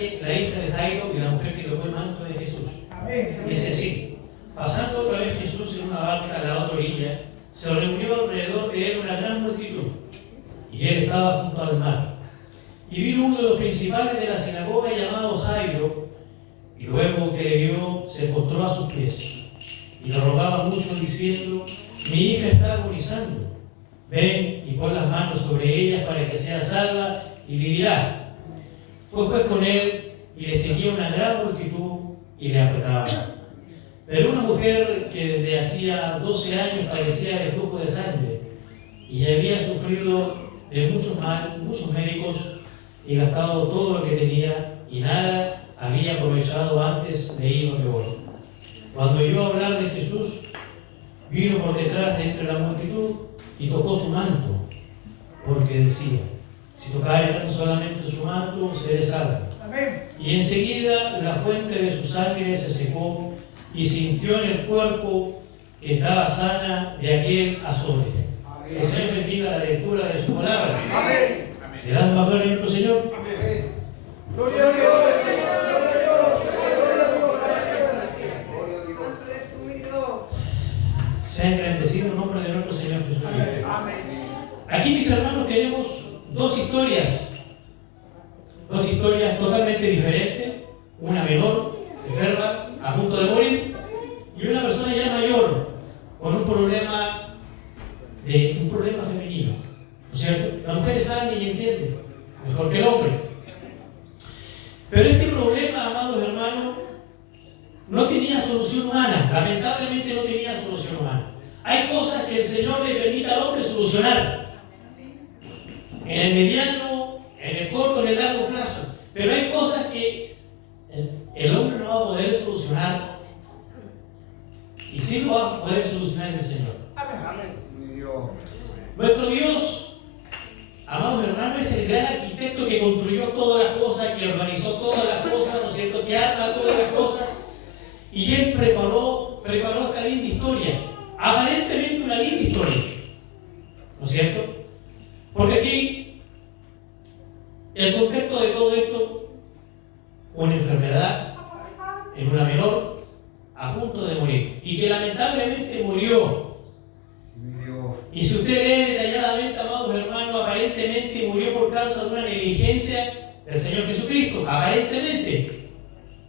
pasaje la hija de Jairo y la mujer que tocó el manto de Jesús. Dice así: pasando otra vez Jesús en una barca a la otra orilla, se reunió alrededor de él una gran multitud, y él estaba junto al mar. Y vino uno de los principales de la sinagoga llamado Jairo, y luego que le vio, se postró a sus pies, y lo rogaba mucho diciendo: mi hija está agonizando, ven y pon las manos sobre ella para que sea salva y vivirá. Fue pues con él, y le seguía una gran multitud, y le apretaba. Pero una mujer que desde hacía 12 años padecía de flujo de sangre, y había sufrido de muchos médicos, y gastado todo lo que tenía, y nada había aprovechado antes de ir donde oro. Cuando oyó hablar de Jesús, vino por detrás de entre la multitud y tocó su manto, porque decía: si tocare tan solamente su manto, seré salvo. Y enseguida la fuente de su sangre se secó, y sintió en el cuerpo que estaba sana de aquel azote. El Señor bendiga la lectura de su palabra. Amén. Le damos más gloria a nuestro Señor. Amén. Gloria a Dios. Sea engrandecido el nombre de nuestro Señor Jesucristo. Aquí, mis hermanos, tenemos dos historias totalmente diferentes. Una menor, enferma, a punto de morir, y una persona ya mayor, con un problema femenino, ¿no es cierto? La mujer sabe y entiende mejor que el hombre. Pero este problema, amados hermanos, no tenía solución humana. Lamentablemente no tenía solución humana. Hay cosas que el Señor le permite al hombre solucionar, en el mediano, en el corto, en el largo plazo. Pero hay cosas que el hombre no va a poder solucionar, y sí lo va a poder solucionar el Señor. Nuestro Dios, amados hermanos, es el gran arquitecto que construyó todas las cosas, que organizó todas las cosas, ¿no es cierto?, que arma todas las cosas, y Él preparó esta linda historia, aparentemente una linda historia, ¿no es cierto? Porque aquí el contexto de todo esto: una enfermedad en una menor a punto de morir, y que lamentablemente murió. Y si usted lee detalladamente, amados hermanos, aparentemente murió por causa de una negligencia del Señor Jesucristo. Aparentemente,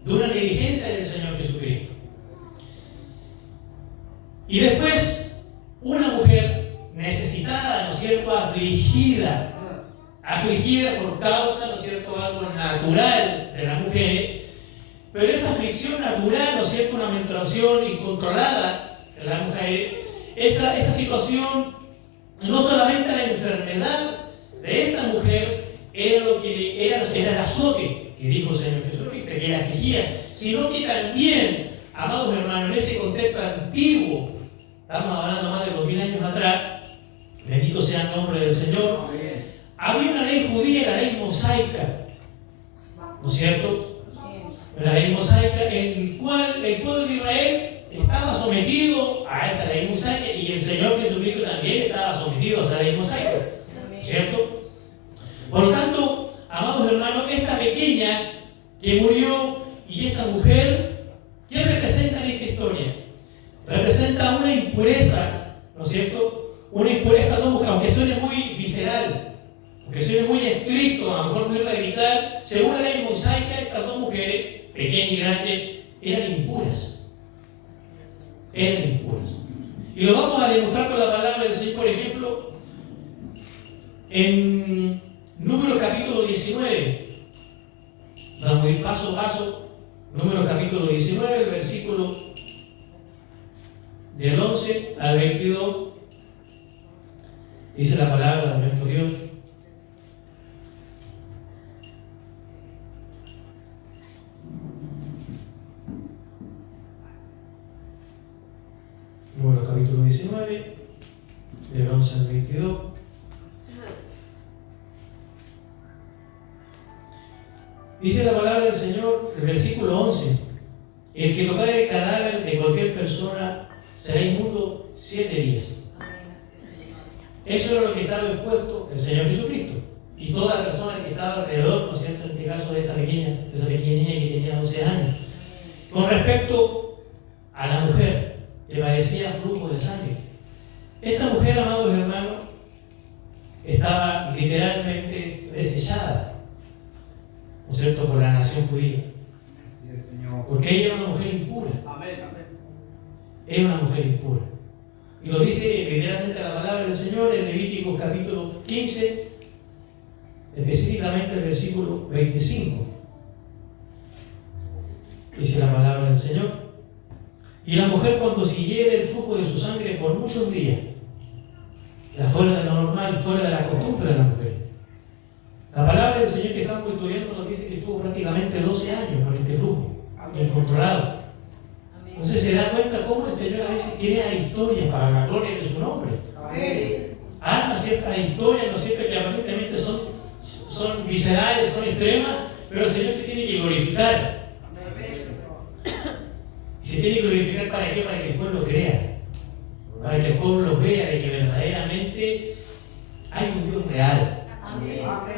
de una negligencia del Señor Jesucristo. Y después, una mujer necesitada, ¿no es cierto?, afligida por causa, ¿no es cierto?, algo natural de la mujer. Pero esa aflicción natural, ¿no es cierto?, una menstruación incontrolada de la mujer, esa situación, no solamente la enfermedad de esta mujer era el azote que dijo el Señor Jesucristo, que la afligía, sino que también, amados hermanos, en ese contexto antiguo, estamos hablando más de 2000 años atrás, bendito sea el nombre del Señor, había una ley judía, la ley mosaica, ¿no es cierto? La ley mosaica en la cual el pueblo de Israel estaba sometido a esa ley mosaica, y el Señor Jesucristo también estaba sometido a esa ley mosaica, ¿cierto? Por lo tanto, amados hermanos, esta pequeña que murió y esta mujer, ¿qué representan en esta historia? Representa una impureza, ¿no es cierto? Una impureza, estas dos mujeres, aunque suene muy visceral, aunque suene muy estricto, a lo mejor muy radical, según la ley mosaica, estas dos mujeres, pequeña y grande, eran impuras. Eran impuras. Y lo vamos a demostrar con la palabra del Señor, por ejemplo, en Números capítulo 19. Vamos a ir paso a paso. Números capítulo 19, el versículo del 11 al 22. Dice la palabra de nuestro Dios: Números capítulo 19, del 11 al 22. Dice la palabra del Señor, el versículo 11: el que tocare el cadáver de cualquier persona será inmundo 7 días. Eso era lo que estaba expuesto el Señor Jesucristo. y toda la persona que estaba alrededor, ¿no es cierto?, en este caso de esa pequeña niña que tenía 12 años. Con respecto a la mujer que padecía flujo de sangre, esta mujer, amados hermanos, estaba literalmente desechada, ¿no es cierto?, por la nación judía. Porque ella era una mujer impura. Era una mujer impura. Y lo dice literalmente la palabra del Señor en Levítico capítulo 15, específicamente el versículo 25. Dice la palabra del Señor: y la mujer, cuando siguiere el flujo de su sangre por muchos días, fuera de lo normal, fuera de la costumbre de la mujer. La palabra del Señor que estamos estudiando nos dice que estuvo prácticamente 12 años con este flujo incontrolado. Entonces se da cuenta cómo el Señor a veces crea historias para la gloria de su nombre. Arma ciertas historias, ¿no es cierto?, que aparentemente son viscerales, son extremas, pero el Señor se tiene que glorificar. Y se tiene que glorificar ¿para qué? Para que el pueblo crea, para que el pueblo vea de que verdaderamente hay un Dios real,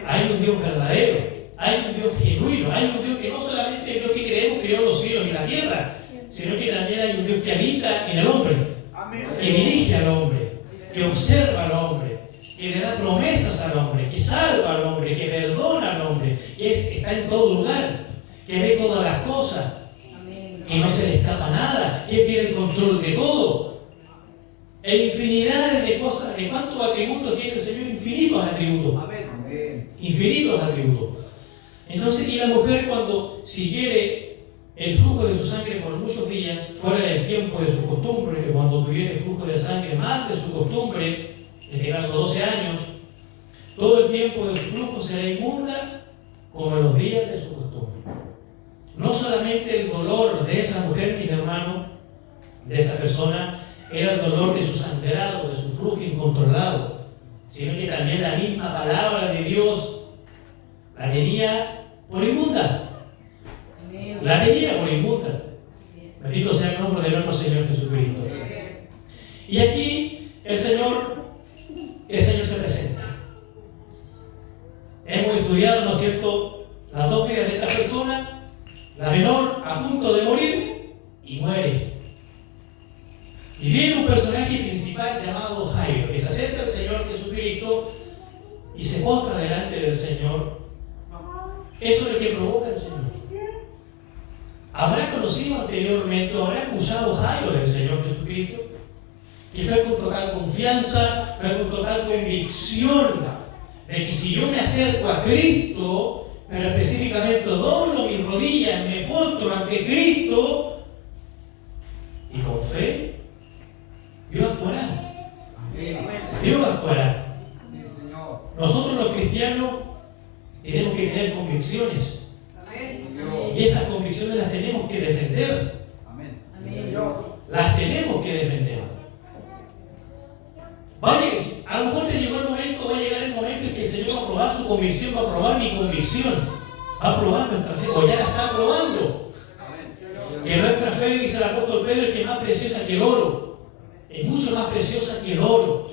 hay un Dios verdadero, hay un Dios genuino, hay un Dios que no solamente es Dios que creemos creó los cielos y la tierra, sino que también hay un Dios que habita en el hombre, que dirige al hombre, que observa al hombre, que le da promesas al hombre, que salva al hombre, que perdona al hombre, que está en todo lugar, que ve todas las cosas, que no se le escapa nada, que tiene el control de todo. E infinidades de cosas, de cuántos atributos tiene el Señor, infinitos atributos. Infinitos atributos. Entonces, y la mujer, cuando siguiere el flujo de su sangre por muchos días, fuera del tiempo de su costumbre, que cuando tuviere flujo de sangre más de su costumbre, en este caso 12 años, todo el tiempo de su flujo será inmunda como en los días de su costumbre. No solamente el dolor de esa mujer, mis hermanos, de esa persona, era el dolor de su sangrado, de su flujo incontrolado, sino que también la misma palabra de Dios la tenía por inmunda. La tenía por inmunda. Bendito sea el nombre de nuestro Señor Jesucristo. Y aquí el Señor se presenta. Hemos estudiado, ¿no es cierto?, las dos vidas de esta persona. La menor a punto de morir y muere. Y viene un personaje principal llamado Jairo, que se acerca al Señor Jesucristo y se postra delante del Señor. Eso es lo que provoca el Señor. ¿Habrá conocido anteriormente, habrá escuchado Jairo del Señor Jesucristo? Que fue con total confianza, fue con total convicción de que si yo me acerco a Cristo, pero específicamente doblo mis rodillas, me postro ante Cristo y con fe, Dios actuará. Dios actuará. Nosotros los cristianos tenemos que tener convicciones y esas convicciones las tenemos que defender. Las tenemos que defender. Vale, a lo mejor te llegó el momento, va a llegar el momento en que el Señor va a probar su convicción, va a probar mi convicción, va a probar nuestra fe, o ya la está probando. Que nuestra fe, dice el apóstol Pedro, es que es más preciosa que el oro, es mucho más preciosa que el oro.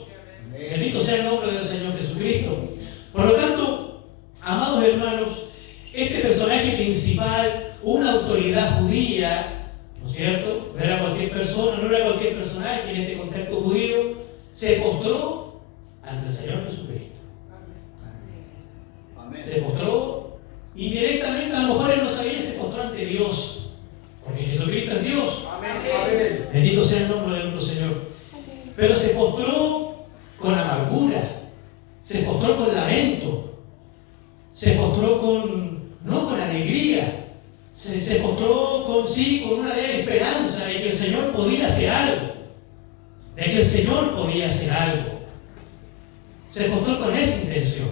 Bendito sea el nombre del Señor Jesucristo. Por lo tanto, amados hermanos, este personaje principal, una autoridad judía, ¿no es cierto?, no era cualquier persona, no era cualquier personaje en ese contexto judío, se postró ante el Señor Jesucristo. Se postró indirectamente, a lo mejor él no sabía, se postró ante Dios, porque Jesucristo es Dios. Bendito sea el nombre de nuestro Señor. Pero se postró con amargura, se postró con lamento, se postró no con alegría, se postró con una alegre esperanza de que el Señor podía hacer algo. De que el Señor podía hacer algo. Se postró con esa intención,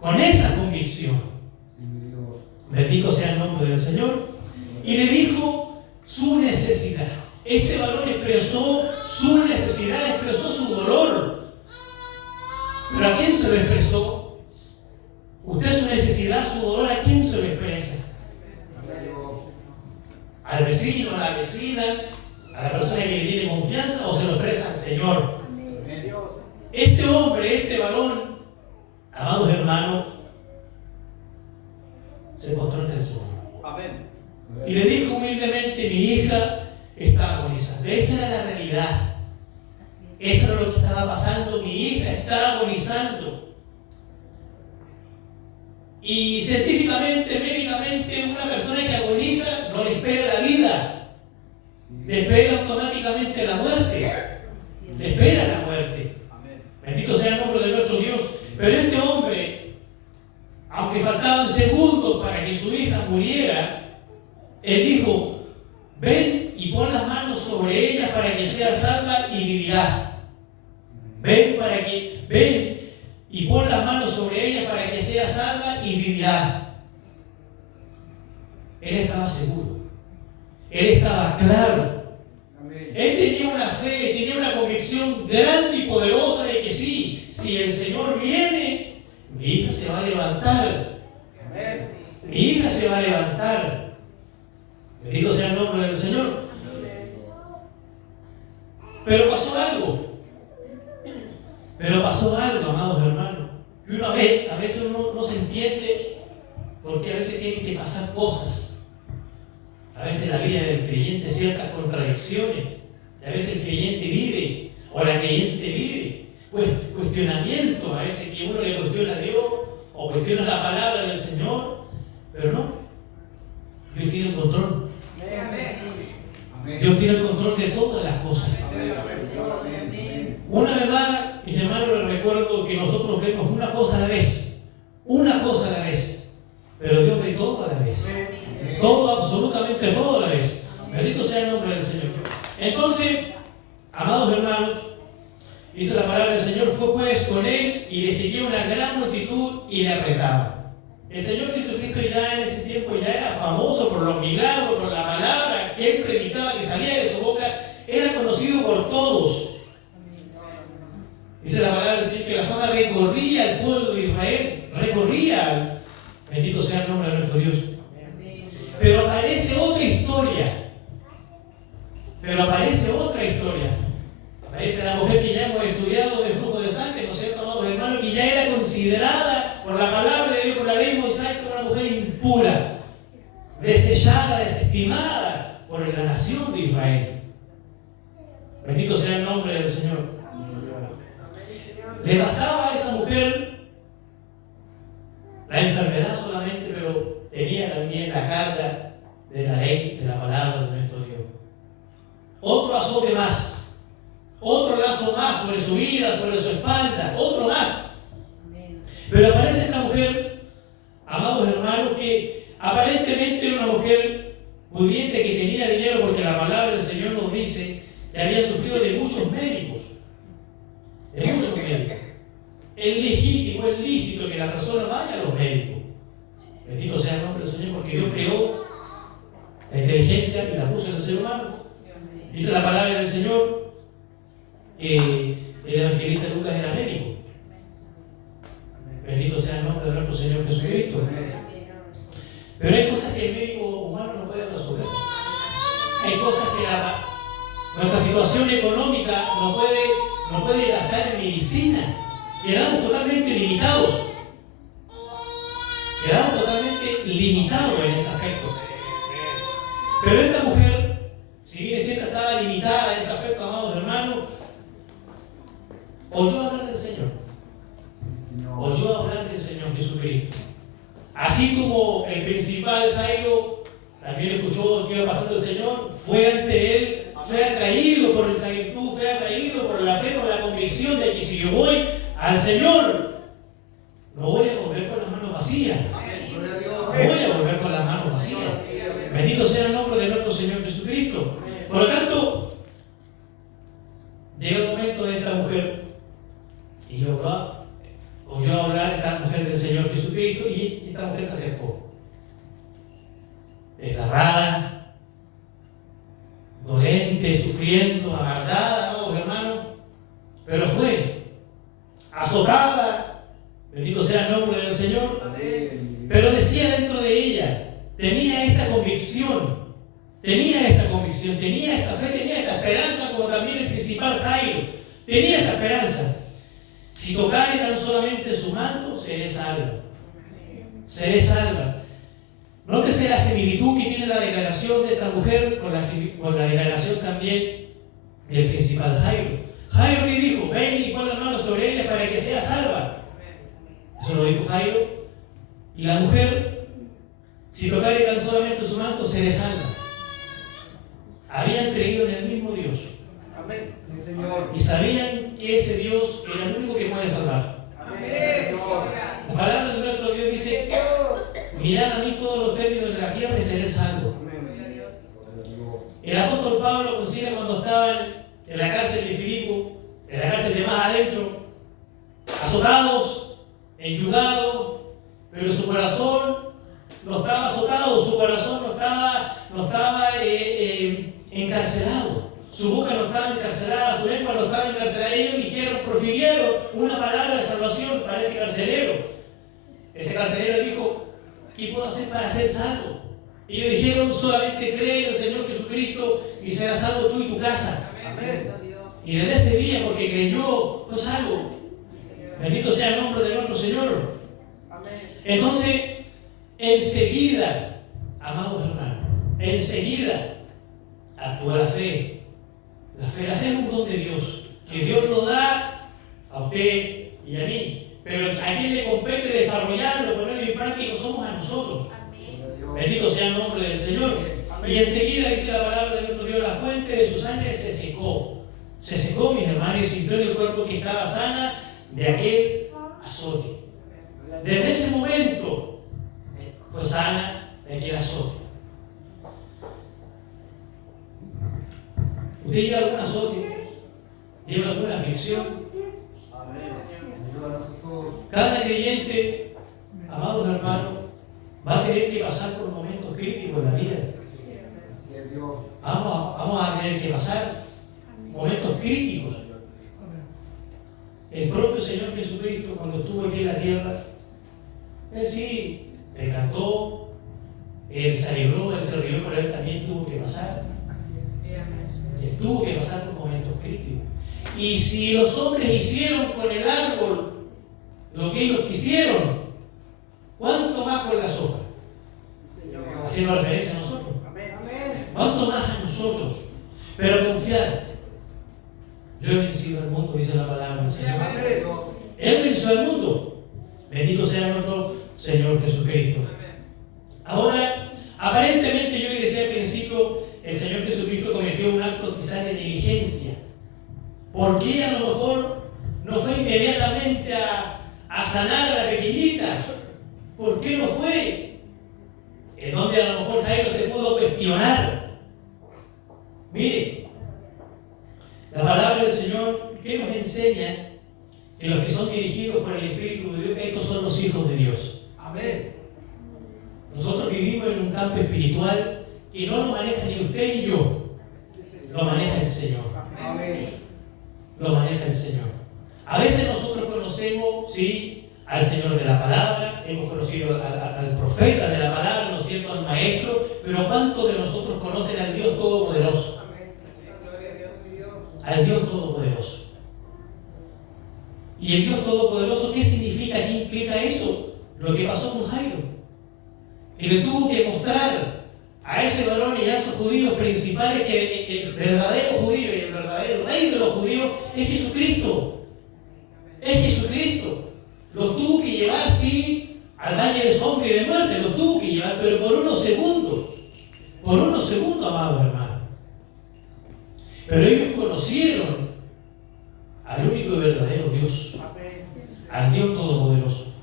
con esa convicción. Bendito sea el nombre del Señor. Y le dijo su necesidad. Este varón expresó su necesidad, expresó su dolor. ¿Pero a quién se lo expresó? Usted su necesidad, su dolor, ¿a quién se lo expresa? ¿Al vecino, a la vecina, a la persona que le tiene confianza, o se lo expresa al Señor? Este hombre, este varón, amados hermanos, hermano, se postró ante el Señor. Amén. Y le dijo humildemente: mi hija está agonizando. Esa era la realidad. Eso era lo que estaba pasando. Mi hija está agonizando. Y científicamente, médicamente, una persona que agoniza no le espera la vida. Le espera automáticamente la muerte. Le espera la muerte. Bendito sea el nombre de nuestro Dios. Pero este hombre, aunque faltaban segundos para que su hija muriera, él dijo: ven y pon las manos sobre ella para que sea salva y vivirá. Ven y pon las manos sobre ella para que sea salva y vivirá. Él estaba seguro. Él estaba claro. Él tenía una fe, tenía una convicción grande y poderosa de que sí, si el Señor viene, mi hija se va a levantar. Mi hija se va a levantar. Bendito sea el nombre del Señor. Pero pasó algo, amados hermanos. Y a veces uno no se entiende porque a veces tienen que pasar cosas. A veces en la vida del creyente ciertas contradicciones. A veces el creyente vive, o la creyente vive, cuestionamientos. A veces que uno le cuestiona a Dios, o cuestiona la palabra del Señor, pero no. Dios tiene el control. Dios tiene el control de todas las cosas. Una vez más, mis hermanos, les recuerdo que nosotros vemos una cosa a la vez. Una cosa a la vez. Pero Dios ve todo a la vez. Todo, absolutamente todo a la vez. Bendito sea el nombre del Señor. Entonces, amados hermanos, dice la palabra del Señor: fue pues con él y le seguía una gran multitud y le apretaba. El Señor Jesucristo ya en ese tiempo ya era famoso por los milagros, por la palabra que él predicaba, que salía de su boca. Era conocido por todos. Dice la palabra del Señor que la fama recorría al pueblo de Israel. Recorría. Bendito sea el nombre de nuestro Dios. Pero aparece otra historia. Aparece la mujer que ya hemos estudiado de flujo de sangre, ¿no es cierto, amados hermanos? Que ya era considerada por la palabra de Dios, por la ley mosaica, como una mujer impura, desechada, desestimada por la nación de Israel. Bendito sea el nombre del Señor. Le bastaba a esa mujer la enfermedad solamente, pero tenía también la carga de la ley, de la palabra de nuestro Dios. Otro azote más, otro lazo más sobre su vida, sobre su espalda, otro más. Pero aparece esta mujer, amados hermanos, que aparentemente era una mujer pudiente, que tenía dinero, porque la palabra del Señor nos dice que había sufrido de muchos médicos. Es legítimo, es lícito que la persona vaya a los médicos. Bendito sea el nombre del Señor, porque Dios creó la inteligencia y la puso en el ser humano. Dice la palabra del Señor que el evangelista Lucas era médico. Bendito sea el nombre de nuestro Señor Jesucristo. Pero hay cosas que el médico humano no puede resolver. Hay cosas que nuestra situación económica no puede gastar en medicina. Quedamos totalmente limitados. En ese aspecto. Pero esta mujer, si bien es cierta, estaba limitada en ese aspecto, amados hermanos, oyó hablar del Señor. Oyó hablar del Señor Jesucristo. Así como el principal Jairo también escuchó que iba pasando el Señor, fue ante él, fue atraído por esa virtud, fue atraído por la fe, por la convicción de que si yo voy al Señor, no voy a volver con las manos vacías. Bendito sea el nombre de nuestro Señor Jesucristo. Por lo tanto, llega el momento de esta mujer y oyó hablar esta mujer del Señor Jesucristo, y esta mujer se acercó. Desgarrada, dolente, sufriendo, amargada, ¿no, hermanos? Pero fue azotada. Bendito sea el nombre del Señor. Pero decía dentro de ella, tenía esta convicción, tenía esta fe, tenía esta esperanza, como también el principal Jairo. Tenía esa esperanza. Si tocare tan solamente su manto, seré salva. Seré salva. Nótese la similitud que tiene la declaración de esta mujer con la declaración también del principal Jairo. Jairo le dijo: ven y pon las manos sobre ella para que sea salva. Eso lo dijo Jairo. Y la mujer: si tocare tan solamente su manto, seré salva. Habían creído en el mismo Dios. Amén. Sí, Señor. Y sabían que ese Dios era el único que puede salvar. Amén. La palabra de nuestro Dios dice: mirad a mí todos los términos de la tierra y seré salvo. El apóstol Pablo consigue cuando estaban en la cárcel de Filipo, en la cárcel de más adentro, azotados, enyugados, pero su corazón no estaba azotado, su corazón no estaba encarcelado, su boca no estaba encarcelada, su lengua no estaba encarcelada. Ellos profirieron una palabra de salvación para ese carcelero. Ese carcelero dijo: ¿qué puedo hacer para ser salvo? Ellos dijeron: solamente cree en el Señor Jesucristo y serás salvo tú y tu casa. Amén. Y desde ese día, porque creyó, fue salvo. Bendito sea el nombre de nuestro Señor. Entonces, enseguida, amados hermanos, enseguida actúa la fe. La fe es un don de Dios, que Dios lo da a usted y a mí. Pero a quien le compete desarrollarlo, ponerlo en práctica, somos a nosotros. Bendito sea el nombre del Señor. Y enseguida dice la palabra de nuestro Dios: la fuente de su sangre se secó. Se secó, mis hermanos, y sintió en el cuerpo que estaba sana de aquel azote. Desde ese momento fue sana de aquel azote. ¿Usted lleva algún azote? ¿Lleva alguna aflicción? Cada creyente, amados hermanos, va a tener que pasar por momentos críticos en la vida. Vamos a tener que pasar momentos críticos. El propio Señor Jesucristo, cuando estuvo aquí en la tierra, Él sí, Él cantó, Él se alegró, Él se rió, pero Él también tuvo que pasar. Él tuvo que pasar por momentos críticos. Y si los hombres hicieron con el árbol lo que ellos quisieron, ¿cuánto más con la sopa? Haciendo referencia a nosotros. ¿Cuánto más a nosotros? Pero confiar. Yo he vencido al mundo, dice la palabra del Señor. Él venció al mundo. Bendito sea nuestro Señor Jesucristo. Ahora, aparentemente, yo le decía al principio, el Señor Jesucristo cometió un acto quizás de negligencia. ¿Por qué a lo mejor no fue inmediatamente a sanar a la pequeñita? ¿Por qué no fue? En donde a lo mejor Jairo se pudo cuestionar. Mire, la palabra del Señor, ¿qué nos enseña? Que los que son dirigidos por el Espíritu de Dios, estos son los hijos de Dios. Amén. Nosotros vivimos en un campo espiritual que no lo maneja ni usted ni yo, lo maneja el Señor. Amén. Lo maneja el Señor. A veces nosotros conocemos, sí, al Señor de la palabra, hemos conocido al profeta de la palabra, ¿no es cierto?, al maestro, pero ¿cuántos de nosotros conocen al Dios Todopoderoso? Al Dios Todopoderoso. ¿Y el Dios Todopoderoso qué significa? ¿Qué implica eso? Lo que pasó con Jairo, que le tuvo que mostrar a ese varón y a esos judíos principales que el verdadero judío y el verdadero rey de los judíos es Jesucristo. Es Jesucristo. Los tuvo que llevar, sí, al valle de sombra y de muerte, los tuvo que llevar, pero por unos segundos, amados hermanos. Pero ellos conocieron al único y verdadero Dios, al Dios Todopoderoso.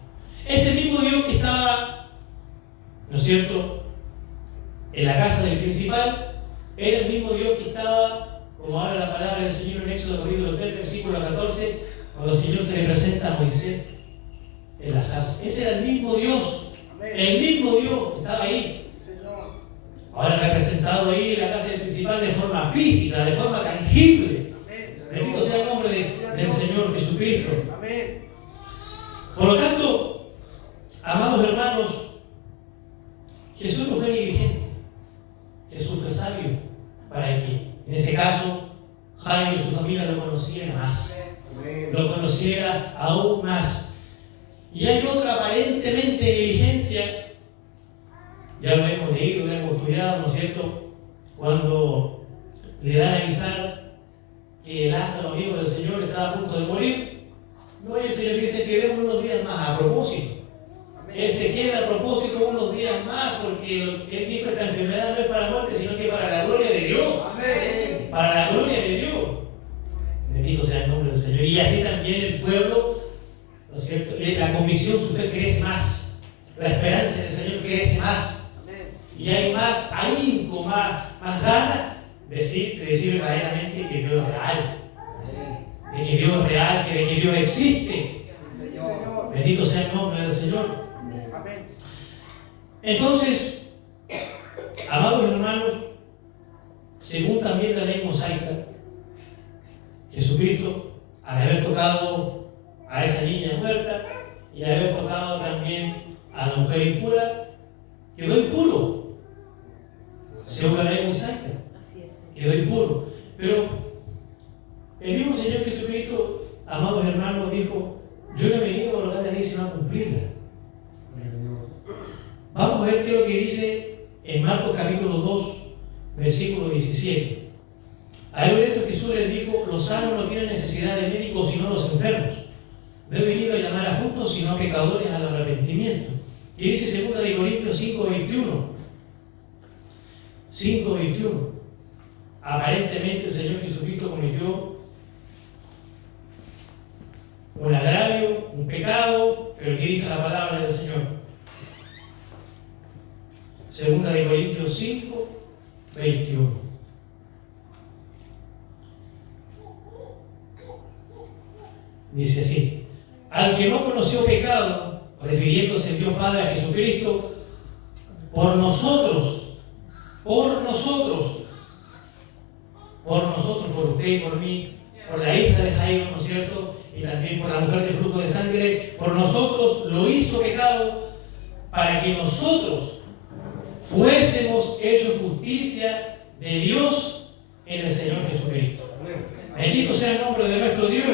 Ese mismo Dios que estaba, ¿no es cierto?, en la casa del principal, era el mismo Dios que estaba, como habla la palabra del Señor en Éxodo capítulo 3, versículo 14, cuando el Señor se le presenta a Moisés en la zarza. Ese era el mismo Dios que estaba ahí. Ahora representado ahí en la casa del principal de forma física, de forma tangible. Bendito sea el nombre del Señor Jesucristo. Por lo tanto, amados hermanos, Jesús no fue negligente. Jesús fue sabio para que, en ese caso, Jairo y su familia lo conocieran más. lo conociera aún más. Y hay otra aparentemente negligencia, ya lo hemos leído, lo hemos estudiado, ¿no es cierto? Cuando le dan a avisar que Lázaro, amigo del Señor, estaba a punto de morir, no, el Señor dice que demos unos días más a propósito. Él se queda a propósito unos días más porque Él dijo que esta enfermedad no es para muerte, sino que para la gloria de Dios. Amén. Para la gloria de Dios. Bendito sea el nombre del Señor. Y así también el pueblo, ¿no es cierto? La convicción, su fe crece más. La esperanza del Señor crece más. Y hay más ahínco, más ganas de decir verdaderamente que Dios es real. De que Dios es real, de que Dios existe. Bendito sea el nombre del Señor. Entonces, amados hermanos, según también la ley mosaica, Jesucristo, al haber tocado a esa niña muerta y al haber tocado también a la mujer impura, quedó impuro. Según la ley mosaica, quedó impuro. Pero el mismo Señor Jesucristo, amados hermanos, dijo: yo no he venido a abrogar la ley sino a cumplirla. Vamos a ver qué es lo que dice en Marcos capítulo 2, versículo 17. A esto Jesús les dijo: los sanos no tienen necesidad de médicos sino los enfermos. No he venido a llamar a justos sino a pecadores al arrepentimiento. ¿Qué dice 2 Corintios 5:21? 5:21. Aparentemente el Señor Jesucristo cometió un agravio, un pecado, pero ¿qué dice la palabra del Señor? 2 Corintios 5:21. Dice así: al que no conoció pecado, refiriéndose el Dios Padre a Jesucristo, por nosotros, por usted y por mí, por la hija de Jairo, ¿no es cierto? Y también por la mujer de flujo de sangre, por nosotros lo hizo pecado, para que nosotros fuésemos hechos justicia de Dios en el Señor Jesucristo. Bendito sea el nombre de nuestro Dios.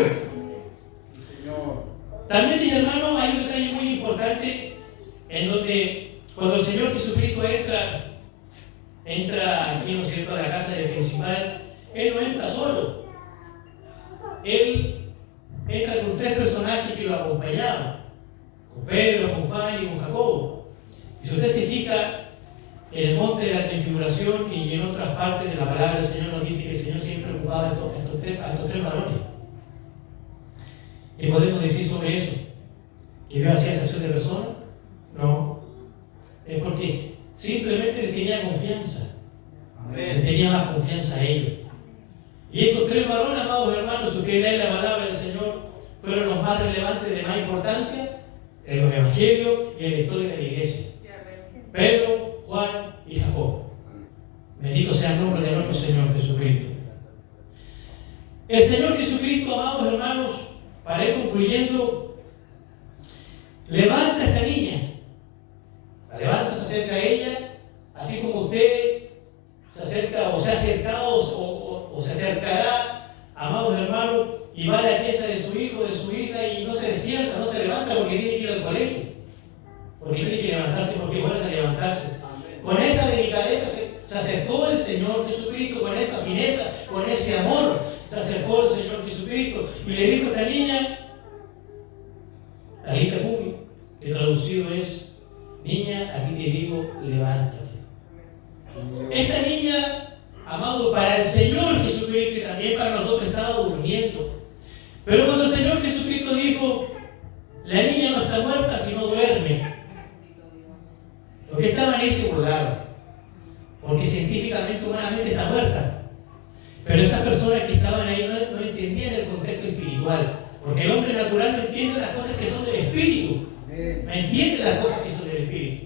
También, mis hermanos, hay un detalle muy importante en donde cuando el Señor Jesucristo entra aquí, ¿no es cierto?, a la casa del principal, Él no entra solo. Él entra con 3 personajes que lo acompañaban: con Pedro, con Juan y con Jacobo. Y si usted se fija, en el monte de la transfiguración y en otras partes de la palabra del Señor nos dice que el Señor siempre ocupaba a estos tres varones. ¿Qué podemos decir sobre eso? ¿Que Dios hacía excepción de personas? No. Es porque simplemente le tenía confianza. Le tenía más confianza a ellos. Y estos 3 varones, amados hermanos, si ustedes leen la palabra del Señor, fueron los más relevantes, de más importancia en los evangelios y en la historia de la iglesia: Pedro, Juan y Jacobo. Bendito sea el nombre de nuestro Señor Jesucristo. El Señor Jesucristo, amados hermanos, para ir concluyendo, levanta a esta niña. La levanta, se acerca a ella, así como usted se acerca o se ha acercado o se acercará, amados hermanos, y va a la pieza de su hijo, de su hija, y no se despierta, no se levanta porque tiene que ir al colegio, porque tiene que levantarse, porque es hora de levantarse. Con esa delicadeza se acercó el Señor Jesucristo, con esa fineza, con ese amor, se acercó el Señor Jesucristo y le dijo a esta niña, Talita Cumi, que traducido es: niña, a ti te digo, levántate. Esta niña, amado, para el Señor Jesucristo y también para nosotros, estaba durmiendo. Pero cuando el Señor Jesucristo dijo: la niña no está muerta sino duerme, lo que estaban ahí se burlaron, porque científicamente, humanamente está muerta. Pero esas personas que estaban ahí no entendían el contexto espiritual, porque el hombre natural no entiende las cosas que son del espíritu, no entiende las cosas que son del espíritu.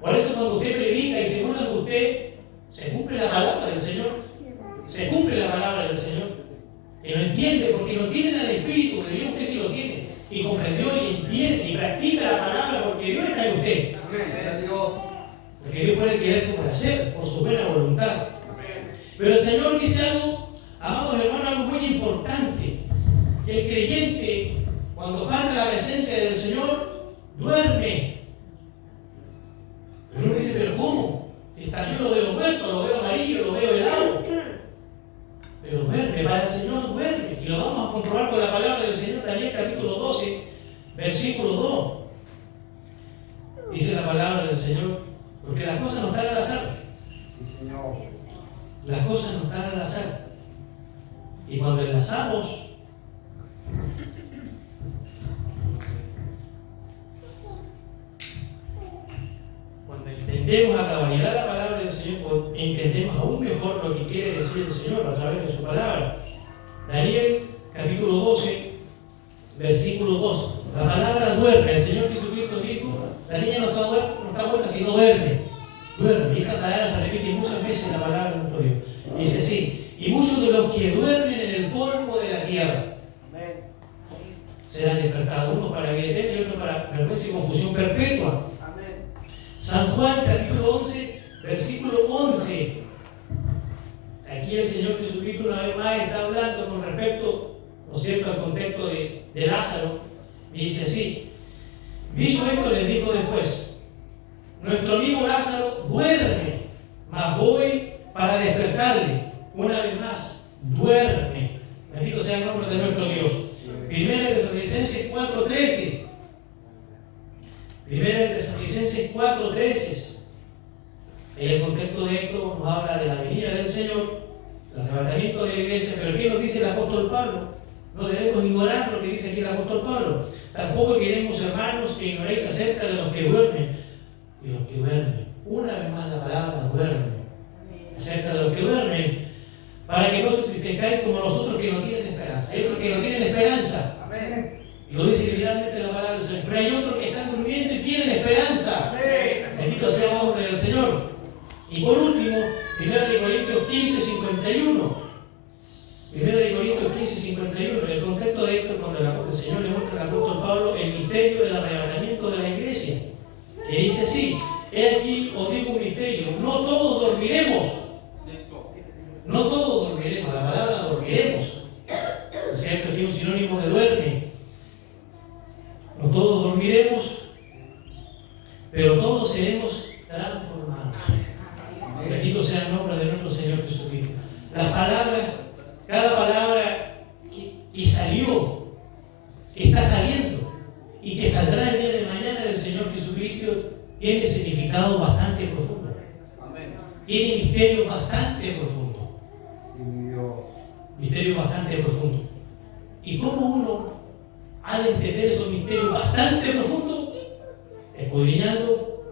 Por eso cuando usted predica y se burla de usted, se cumple la palabra del Señor, se cumple la palabra del Señor, que no entiende, porque no tienen al espíritu de Dios, que sí lo tiene, y comprendió y entiende y practica la palabra, porque Dios está en usted. Porque Dios puede querer como el hacer, por su buena voluntad. Pero el Señor dice algo, amados hermanos, algo muy importante. que el creyente, cuando parte la presencia del Señor, duerme. Pero uno dice, ¿pero cómo? Si está yo lo veo muerto, lo veo amarillo, lo veo helado. Pero duerme, para el Señor duerme. Y lo vamos a comprobar con la palabra del Señor, Daniel capítulo 12, versículo 2. Dice la palabra del Señor, porque las cosas no están al azar. Sí, Señor. Las cosas no están al azar. Y cuando enlazamos entendemos a cabalidad la palabra del Señor, pues entendemos aún mejor lo que quiere decir el Señor a través de su palabra. Daniel capítulo 12, versículo 2. La palabra duerme. El Señor Jesucristo dijo, la niña no está muerta sino duerme. Duerme. Y esa palabra se repite muchas veces en la palabra de nuestro Dios. Dice así, y muchos de los que duermen en el polvo de la tierra serán despertados, unos para vida eterna y otros para vergüenza y confusión perpetua. San Juan capítulo 11, versículo 11. Aquí el Señor Jesucristo una vez más está hablando con respecto, ¿no es cierto?, al contexto de Lázaro. Y dice así, dicho esto les dijo después, nuestro amigo Lázaro duerme, mas voy para despertarle. Una vez más, duerme. Bendito sea el nombre de nuestro Dios. Primera de Tesalonicenses 4:13. Primera de Tesalonicenses 4:13. En el contexto de esto nos habla de la venida del Señor, el arrebatamiento de la iglesia, pero ¿qué nos dice el apóstol Pablo? No debemos ignorar lo que dice aquí el apóstol Pablo. Tampoco queremos, hermanos, que ignoréis acerca de los que duermen. De los que duermen. Una vez más la palabra duermen. Acerca de los que duermen, para que no os entristezcáis como los otros que no tienen esperanza. Hay otros que no tienen esperanza. Amén. Y lo dice literalmente la palabra del Señor. Pero hay otros que están durmiendo y tienen esperanza. Bendito sea el nombre del Señor. Y por último, 1 Corintios 15:51. 1 Corintios 15:51. En el contexto de esto, cuando el Señor le muestra al apóstol Pablo el misterio del arrebatamiento de la iglesia, que dice así, he aquí os digo un misterio, no todos dormiremos. No todos dormiremos, la palabra dormiremos. Es cierto que es un sinónimo de duerme. No todos dormiremos, pero todos seremos transformados. Bendito sea el nombre de nuestro Señor Jesucristo. Las palabras, cada palabra que salió, que está saliendo y que saldrá el día de mañana del Señor Jesucristo tiene significado bastante profundo. Tiene misterios bastante profundos. Misterios bastante profundos. ¿Y cómo uno ha de entender esos misterios bastante profundos? Escudriñando,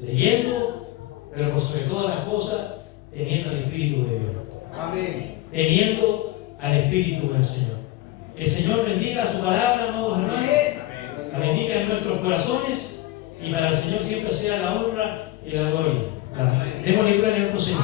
leyendo, pero por sobre todas las cosas, teniendo al Espíritu de Dios. Amén. Teniendo al Espíritu del Señor. Que el Señor bendiga su palabra, amados hermanos. La bendiga en nuestros corazones y para el Señor siempre sea la honra y la gloria. Démosle gloria a nuestro Señor.